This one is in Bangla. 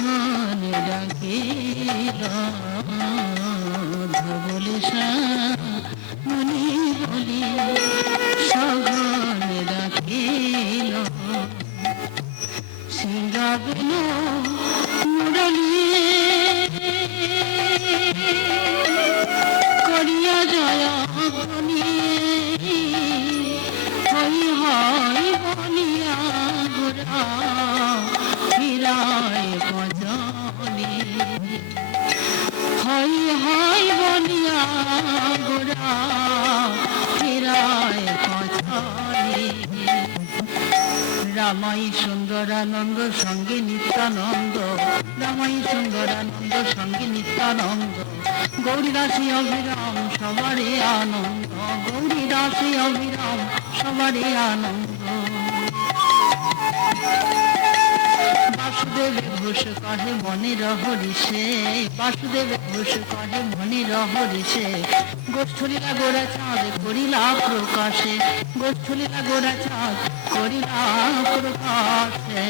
যখন ডাকিল ধবলি মনি বলি সঘন ডাকিল শিলাবিল মুরলি করিয়া জয় মনি হয় হয় বলিয়া গোরা রামাই সুন্দরানন্দ, সঙ্গে নিত্যানন্দ। রামাই সুন্দরানন্দ, সঙ্গে নিত্যানন্দ। গৌরী অবিরাম সবারে আনন্দ। গৌরী দাসী অবিরাম সবারে আনন্দ। বাসুদেব ঘোষ কহে, মনে রহরিষে বাসুদেব ঘোষ কহে, মনে রহরিষে গোষ্ঠলীলা গোড়া চাঁদ করিলা প্রকাশে। গোষ্ঠলীলা গোড়া চাঁদ করিলা প্রকাশে।